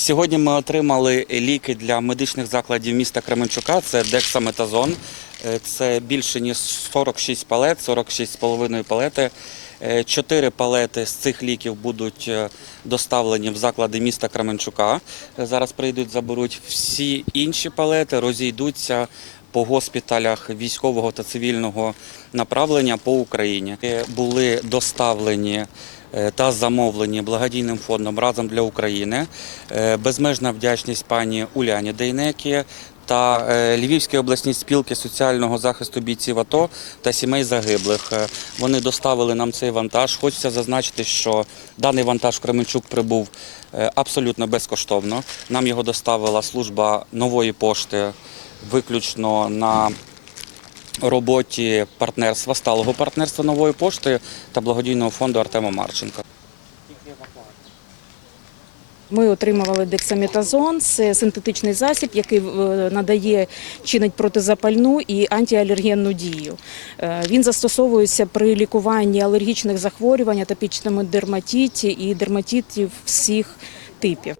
Сьогодні ми отримали ліки для медичних закладів міста Кременчука. Це дексаметазон. Е, Це більше ніж 46 палет, 46,5 палети. Е, Чотири палети з цих ліків будуть е, доставлені в заклади міста Кременчука. Зараз прийдуть, заберуть всі інші палети, розійдуться по госпіталях військового та цивільного направлення по Україні. Були доставлені та замовлені благодійним фондом разом для України. Е, Безмежна вдячність пані Уляні Дейнекі та е, Львівській обласній спілки соціального захисту бійців АТО та сімей загиблих. Е, Вони доставили нам цей вантаж. Хочеться зазначити, що даний вантаж Кременчук прибув е, абсолютно безкоштовно. Нам його доставила служба нової пошти виключно на роботі партнерства, сталого партнерства нової пошти та благодійного фонду Артема Марченка. Ми отримували дексаметазон, це синтетичний засіб, який е, надає чинить протизапальну і антиалергенну дію. Е, Він застосовується при лікуванні алергічних захворювань, атопічному дерматиті і дерматитів всіх типів.